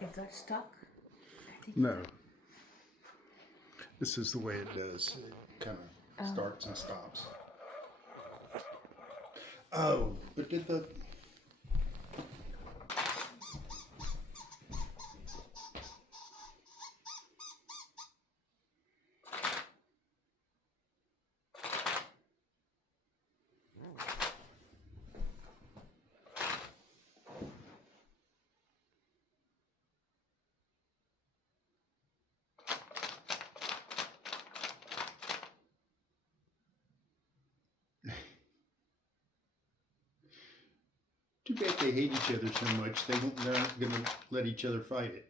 It got stuck. I think. No. This is the way it does. It kind of starts and stops. Oh, but did the... Too bad they hate each other so much. They're not going to let each other fight it.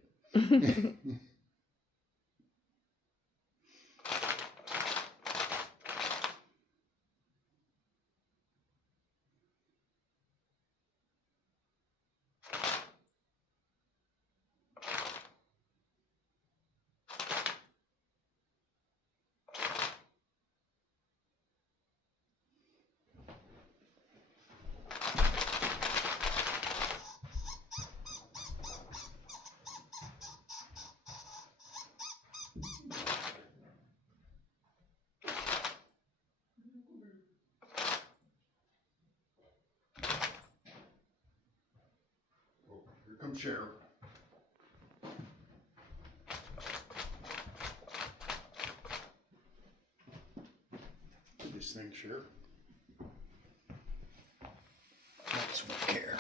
Oh, here comes Cheryl. Do this thing, Cheryl. That's what I care.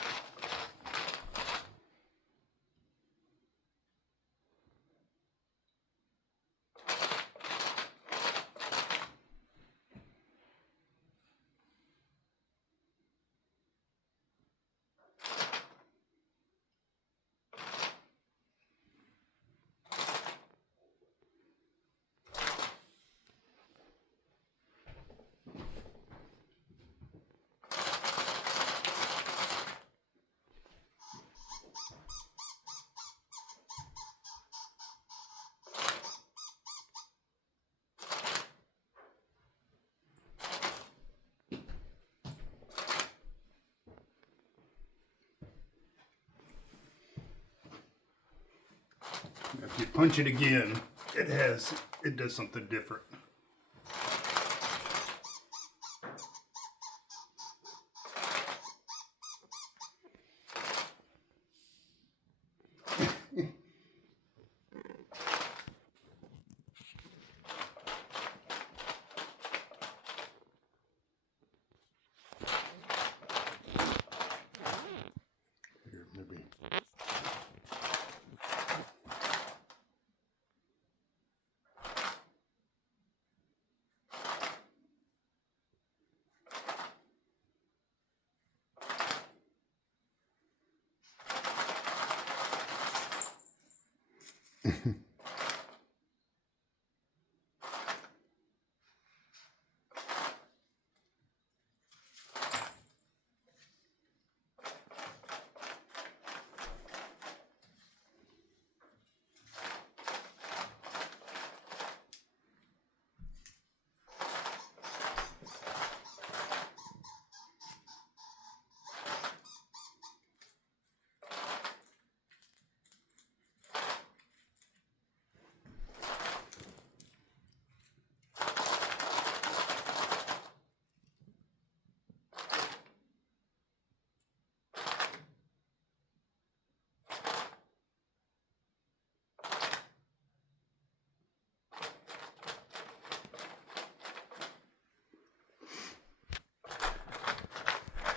If you punch it again, it does something different. Here, maybe.